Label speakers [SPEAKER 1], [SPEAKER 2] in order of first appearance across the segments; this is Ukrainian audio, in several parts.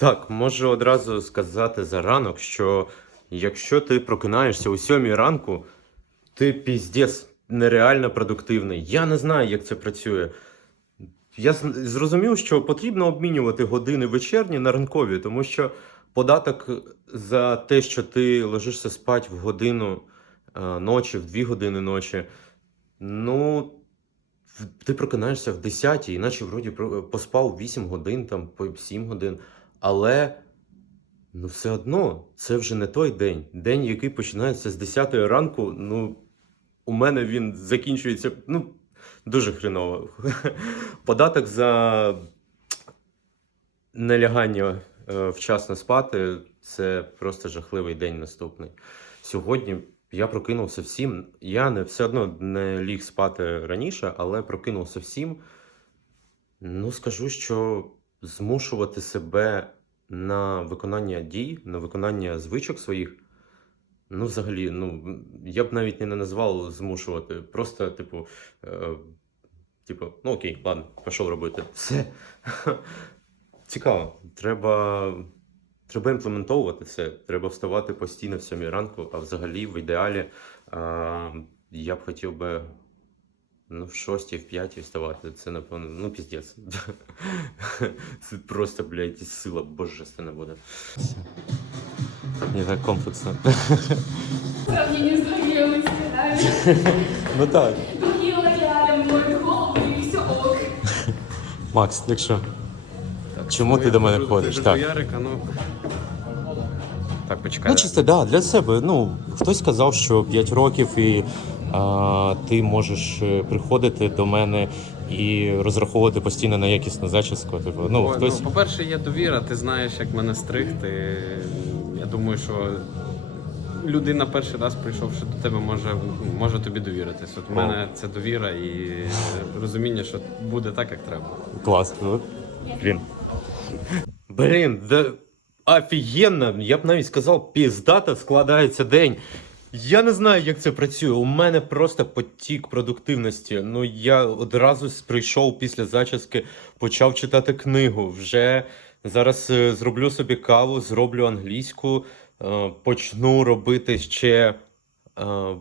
[SPEAKER 1] Так, можу одразу сказати за ранок, що якщо ти прокинаєшся о сьомій ранку, ти піздець нереально продуктивний. Я не знаю, як це працює. Я зрозумів, що потрібно обмінювати години вечірні на ранкові, тому що податок за те, що ти ложишся спати в годину е, ночі, в дві години ночі, ну, ти прокинаєшся в 10, іначе вроді поспав 8 годин, там, по 7 годин. Але ну, все одно це вже не той день. День, який починається з 10 ранку, ну, у мене він закінчується ну, дуже хреново. Податок за нелягання е, вчасно спати це просто жахливий день наступний. Сьогодні я прокинувся всім. Я не все одно не ліг спати раніше, але прокинувся всім. Ну, скажу, що змушувати себе на виконання дій, на виконання звичок своїх. Ну, взагалі, ну, я б навіть не назвав змушувати. Просто, типу, е, типу, ну окей, ладно, пішов робити. Все. Цікаво. Треба, треба імплементовувати це. Треба вставати постійно в сьомій ранку, а взагалі, в ідеалі, е, я б хотів би ну, в шостій, в п'ятій вставати. Це, напевно, ну, піздець. Це просто, блядь, сила божественна буде. Не так комплексно.
[SPEAKER 2] В сравнении с другими.
[SPEAKER 1] Ну так.
[SPEAKER 2] Другие материалы моют голову и все ок.
[SPEAKER 1] Макс, якщо. Чому ти до мене ходиш? Так.
[SPEAKER 3] Ярика, ну. Так, почекай.
[SPEAKER 1] Ну, чисто, да, для себе. Ну, хтось сказав, що 5 років і ти можеш е, приходити до мене і розраховувати постійно на якісну зачіску. Типу, ну,
[SPEAKER 3] Ой,
[SPEAKER 1] хтось.
[SPEAKER 3] ну, по-перше, є довіра, ти знаєш, як мене стригти. Я думаю, що людина перший раз прийшовши до тебе, може, може тобі довіритись. От у мене це довіра і розуміння, що буде так, як треба.
[SPEAKER 1] Клас. Блін. Блін, да офігенно. Я б навіть сказав, піздата складається день. Я не знаю, як це працює. У мене просто потік продуктивності. Ну, я одразу прийшов після зачіски, почав читати книгу. Вже зараз е, зроблю собі каву, зроблю англійську, е, почну робити ще е,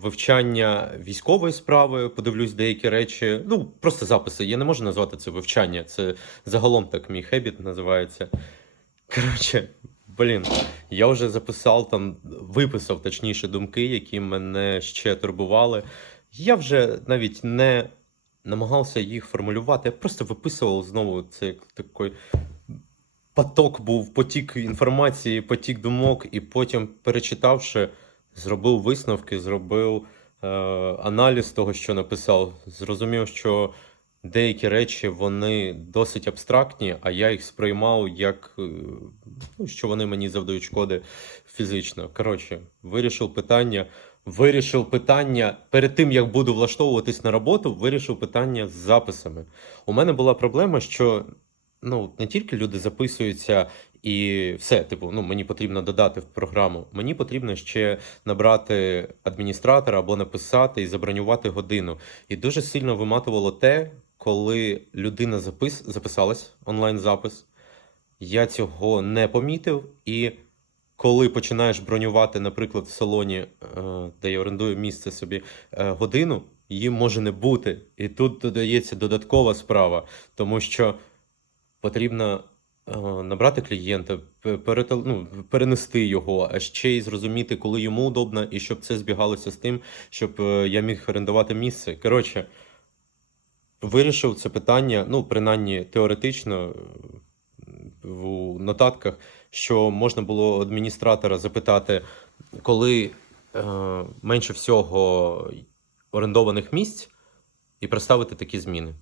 [SPEAKER 1] вивчання військової справи, подивлюсь деякі речі. Ну, просто записи. Я не можу назвати це вивчання. Це загалом так мій хебіт називається. Коротше, блін, я вже записав там, виписав точніше думки, які мене ще турбували. Я вже навіть не намагався їх формулювати, я просто виписував знову це такий поток був, потік інформації, потік думок, і потім, перечитавши, зробив висновки, зробив е, аналіз того, що написав. Зрозумів, що деякі речі вони досить абстрактні, а я їх сприймав як е, ну, що вони мені завдають шкоди фізично. Коротше, вирішив питання. Вирішив питання перед тим, як буду влаштовуватись на роботу, вирішив питання з записами. У мене була проблема, що ну, не тільки люди записуються і все, типу, ну, мені потрібно додати в програму. Мені потрібно ще набрати адміністратора або написати і забронювати годину. І дуже сильно виматувало те, коли людина запис... записалась онлайн-запис. Я цього не помітив. І коли починаєш бронювати, наприклад, в салоні, е, де я орендую місце собі, е, годину, її може не бути. І тут додається додаткова справа, тому що потрібно е, набрати клієнта, пе- перетел- ну, перенести його, а ще й зрозуміти, коли йому удобно, і щоб це збігалося з тим, щоб я міг орендувати місце. Коротше, вирішив це питання, ну, принаймні теоретично, е, в нотатках, що можна було адміністратора запитати, коли е, менше всього орендованих місць, і проставити такі зміни.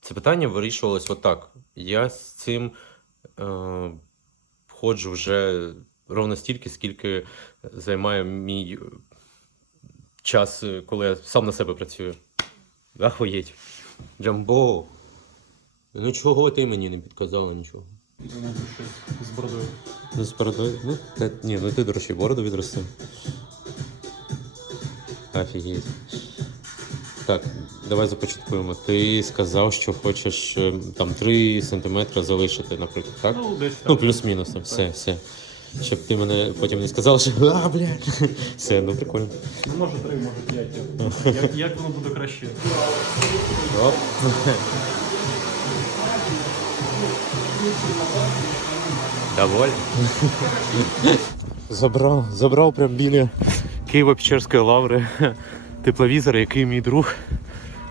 [SPEAKER 1] Це питання вирішувалось отак. Я з цим е, ходжу вже ровно стільки, скільки займає мій е, час, е, коли я сам на себе працюю. Ахуєть. Джамбо. Ну чого ти мені не підказала нічого?
[SPEAKER 3] З бородою.
[SPEAKER 1] Ну, з бородою? Ну, та, ні, ну ти, до речі, бороду відрости. Офігеть. Так, давай започаткуємо. Ти сказав, що хочеш е, там 3 сантиметри залишити, наприклад, так?
[SPEAKER 4] Ну, десь так.
[SPEAKER 1] Ну, плюс-мінус, там, все, все. Щоб ти мене потім не сказав, що а, блядь. Все, ну прикольно.
[SPEAKER 4] Ну, Може три, може п'ять. як- Як, як воно буде краще?
[SPEAKER 1] Оп. Доволі? Забрав, забрав прям біля Києво-Печерської лаври тепловізор, який мій друг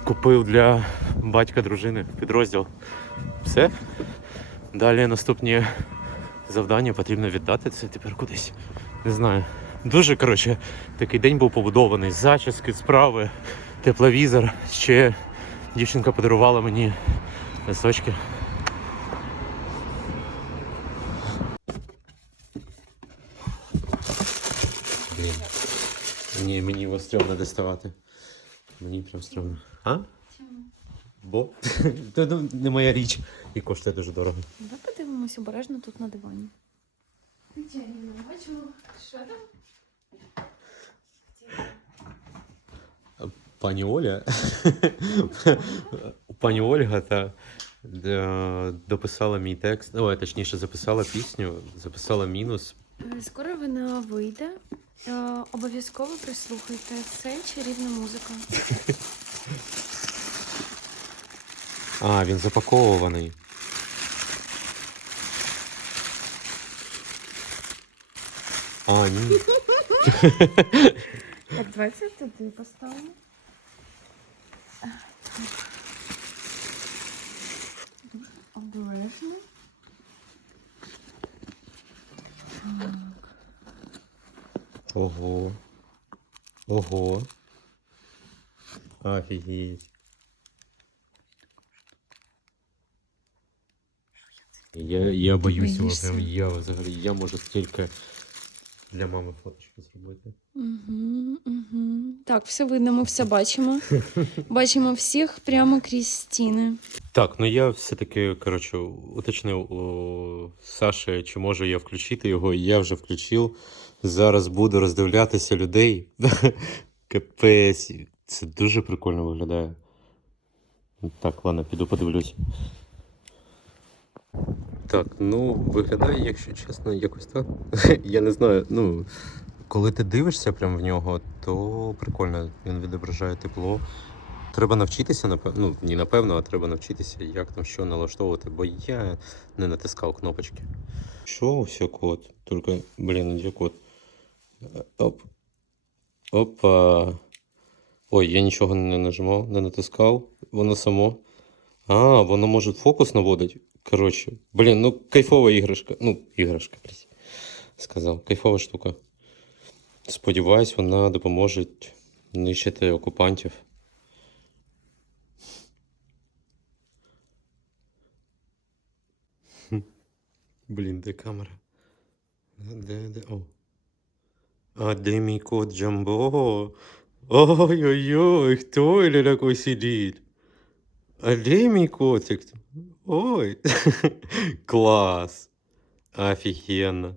[SPEAKER 1] купив для батька дружини підрозділ. Все. Далі наступні завдання потрібно віддати це тепер кудись. Не знаю. Дуже коротше, такий день був побудований. Зачіски, справи, тепловізор. Ще дівчинка подарувала мені носочки. Блін. Ні, мені його стрьомно доставати. Мені прям стрьомно. А? Бо це ну, не моя річ і коштує дуже дорого.
[SPEAKER 5] Давай обережно тут на дивані.
[SPEAKER 2] Я не бачу. Що там?
[SPEAKER 1] Пані Оля. Пані Ольга та е, дописала мій текст. Ой, точніше, записала пісню, записала мінус.
[SPEAKER 5] Е, Скоро вона вийде. Е, Обов'язково прислухайте. Це чарівна музика.
[SPEAKER 1] А, він запакований. А, ні.
[SPEAKER 5] Так, давайте туди поставимо. Обережно.
[SPEAKER 1] Ого. Ого. Офігеть. Я, я боюсь його
[SPEAKER 5] боїшся?
[SPEAKER 1] прям. Я взагалі я можу тільки для мами фоточку зробити.
[SPEAKER 5] Угу, угу. Так, все видно, ми все бачимо. Бачимо всіх прямо крізь стіни.
[SPEAKER 1] Так, ну я все-таки, коротше, уточнив у Саші, чи можу я включити його, я вже включив. Зараз буду роздивлятися людей. Капець. Це дуже прикольно виглядає. Так, ладно, піду подивлюсь. Так, ну виглядає, якщо чесно, якось так. я не знаю, ну. Коли ти дивишся прямо в нього, то прикольно, він відображає тепло. Треба навчитися, напевно. Ну, не напевно, а треба навчитися, як там що налаштовувати, бо я не натискав кнопочки. Що все код? Тільки, блін, де код? Оп. Опа. Ой, я нічого не нажимав, не натискав. Воно само. А, воно може фокус наводить. Коротше, блін, ну кайфова іграшка. Ну, іграшка, блядь. Сказав. Кайфова штука. Сподіваюсь, вона допоможе нищити окупантів. Блін, де камера? Де, де? О. А де мій кот Джамбо? Ой-ой-ой, хто или такой сидить? А де мій котик? Ой, клас. Офігенно.